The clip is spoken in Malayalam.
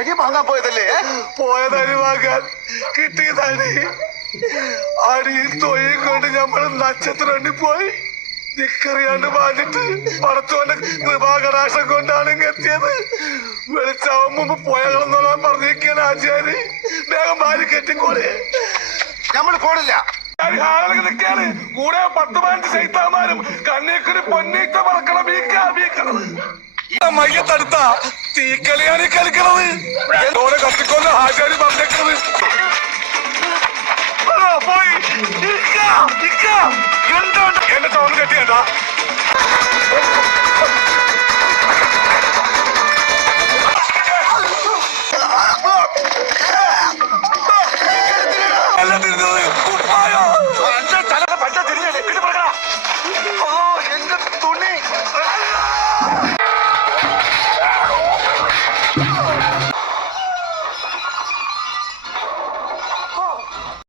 അരി വാങ്ങാൻ പോയതല്ലേ? പോയതരി വാങ്ങാൻ കിട്ടിയതരി. അരിയും തൊഴിൽ കൊണ്ട് നമ്മൾ നക്ഷത്രണ്ടി പോയി നിക്കറിയാണ്ട് വാങ്ങിട്ട് പടത്തോന്റെ കൃപാകടാശം കൊണ്ടാണ് എത്തിയത്. വെളിച്ചാവും മുമ്പ് പോയകളെന്നോളാൻ പറഞ്ഞിരിക്കാൻ ആചാരി. വേഗം ഭാര്യ കെട്ടിക്കോളെ. നമ്മൾ പോണില്ല. ഹാളിൽ നിൽക്കാണ്. കൂടെ 10-15 ശൈത്താന്മാരും കണ്ണീക്കിന് പൊന്നീറ്റ പറക്കണം. ബീക്കണത് മയ്യത്തടുത്ത തീക്കളിയാണ് കളിക്കണത്. ഓടെ കത്തിക്കൊന്ന് ആചാരി പറഞ്ഞേക്കണത്. പോയി എന്റെ ചോന്ന് കെട്ടിയണ്ടാ.